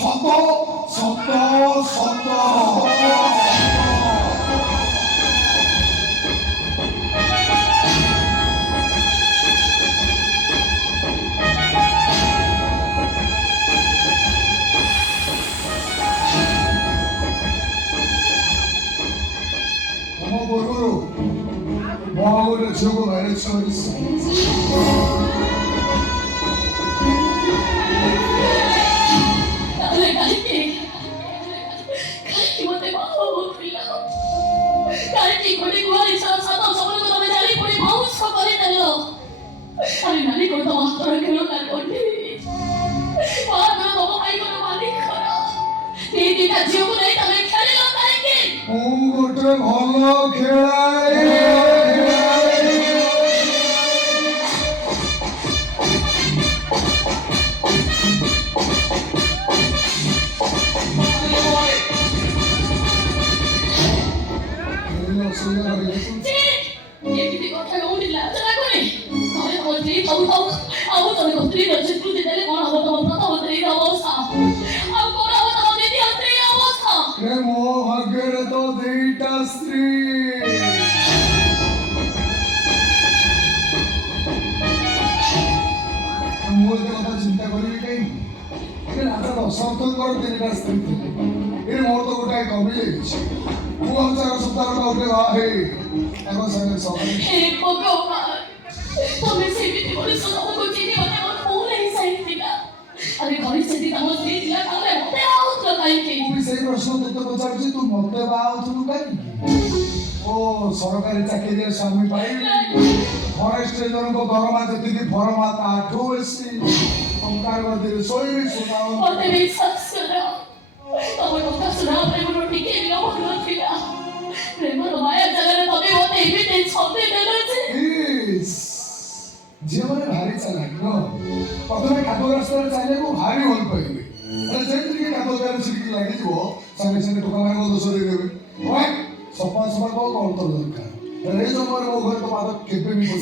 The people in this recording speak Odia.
সত সত সত ତମ ପୂର୍ବରୁ ମୋ ଗୋଟେ ଝିଅକୁ ମ୍ୟାରେଜ କରିଛି। ମୁଁ ଗୋଟେ ଭଲ ଖେଳାଳି। ମୋ ଭାଗ୍ୟରେ ତ ଦିଟା ସ୍ତ୍ରୀ। ମୁଁ ଏତେ କଥା ଚିନ୍ତା କରିବି କାହିଁକି? ରାଜା ଦଶରଥଙ୍କର ତିନିଟା ସ୍ତ୍ରୀ ଥିଲେ, ମୋର ତ ଗୋଟାଏ କମି ଯାଇଛି। ମୁଁ ଭାବୁଛି ସପ୍ତାହ ଗୋଟେ ବାହା ହେଇ ତାଙ୍କ ସାଙ୍ଗେ ସମାନ। ସେଇ ପ୍ରଶ୍ନ ତୋତେ ପଚାରୁଛି, ତୁ ମତେ ବାହା ହଉଥିଲୁ କାହିଁକି? ଓ ସରକାରୀ ଚାକିରିରେ ସ୍ୱାମୀ ପାଇବି, ଫରେଷ୍ଟ ରେଞ୍ଜରଙ୍କ ଦରମା ଯେତିକି ଫରମା ତାଠୁ ବେଶୀ, ଟଙ୍କାର ଗଦିରେ ଶୋଇବି ଝିଅମାନେ ଭାରି ଚାଲାକ। ପ୍ରଥମେ କାଦୁଅ ରାସ୍ତାରେ ଚାଲିବାକୁ ଭାରି ଭଲ ପାଇବେ, ଯେମିତିକି କାଦୁଅ ଗାରେ ଛିଡ଼ିକି ଲାଗିଯିବ ସାଙ୍ଗେ ସାଙ୍ଗେ ଟୋକା ମାନଙ୍କ ଦୋଷ ଦେଇଦେବେ। ସଫା ସଫା କଣ ତୋର ଦରକାର? ଏ ସମୟରେ ମୋ ଘରେ ତ ପାଦ କେବେ ବି ସବୁ